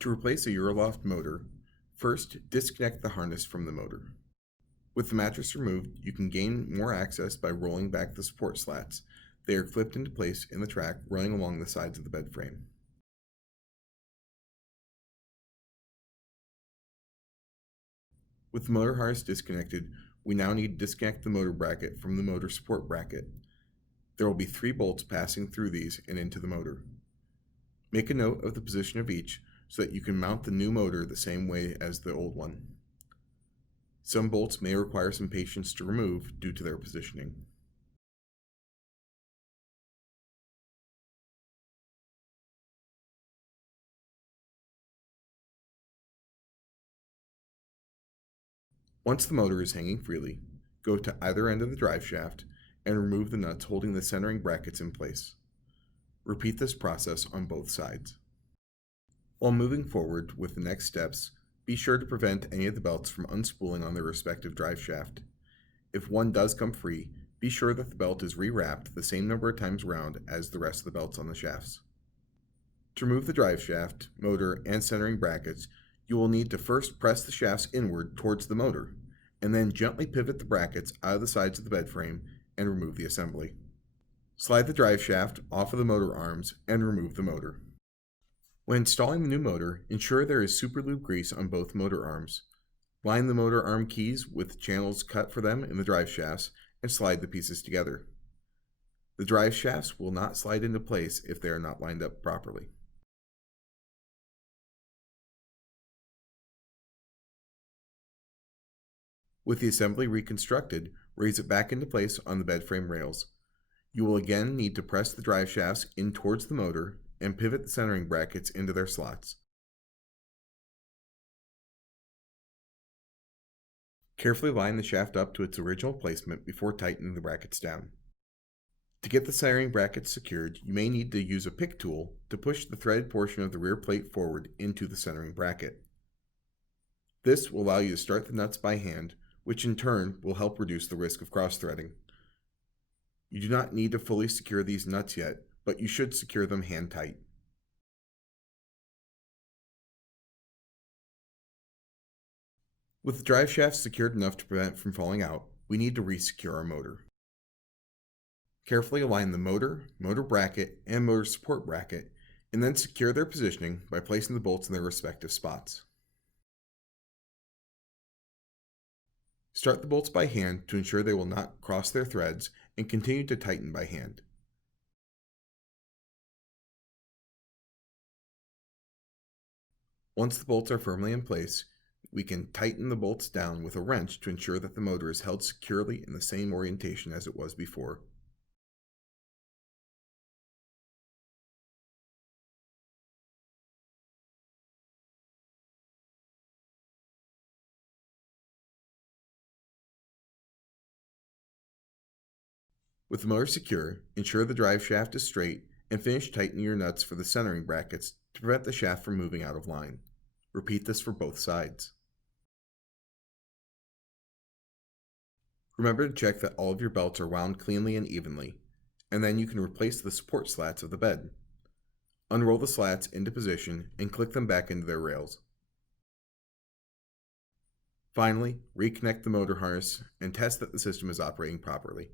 To replace a Euroloft motor, first disconnect the harness from the motor. With the mattress removed, you can gain more access by rolling back the support slats. They are clipped into place in the track running along the sides of the bed frame. With the motor harness disconnected, we now need to disconnect the motor bracket from the motor support bracket. There will be 3 bolts passing through these and into the motor. Make a note of the position of each so that you can mount the new motor the same way as the old one. Some bolts may require some patience to remove due to their positioning. Once the motor is hanging freely, go to either end of the drive shaft and remove the nuts holding the centering brackets in place. Repeat this process on both sides. While moving forward with the next steps, be sure to prevent any of the belts from unspooling on their respective drive shaft. If one does come free, be sure that the belt is rewrapped the same number of times around as the rest of the belts on the shafts. To remove the drive shaft, motor, and centering brackets, you will need to first press the shafts inward towards the motor, and then gently pivot the brackets out of the sides of the bed frame and remove the assembly. Slide the drive shaft off of the motor arms and remove the motor. When installing the new motor, ensure there is super lube grease on both motor arms. Line the motor arm keys with channels cut for them in the drive shafts and slide the pieces together. The drive shafts will not slide into place if they are not lined up properly. With the assembly reconstructed, raise it back into place on the bed frame rails. You will again need to press the drive shafts in towards the motor and pivot the centering brackets into their slots. Carefully line the shaft up to its original placement before tightening the brackets down. To get the centering brackets secured, you may need to use a pick tool to push the threaded portion of the rear plate forward into the centering bracket. This will allow you to start the nuts by hand, which in turn will help reduce the risk of cross-threading. You do not need to fully secure these nuts yet, but you should secure them hand tight. With the drive shaft secured enough to prevent it from falling out, we need to re-secure our motor. Carefully align the motor, motor bracket, and motor support bracket, and then secure their positioning by placing the bolts in their respective spots. Start the bolts by hand to ensure they will not cross their threads and continue to tighten by hand. Once the bolts are firmly in place, we can tighten the bolts down with a wrench to ensure that the motor is held securely in the same orientation as it was before. With the motor secure, ensure the drive shaft is straight and finish tightening your nuts for the centering brackets to prevent the shaft from moving out of line. Repeat this for both sides. Remember to check that all of your belts are wound cleanly and evenly, and then you can replace the support slats of the bed. Unroll the slats into position and click them back into their rails. Finally, reconnect the motor harness and test that the system is operating properly.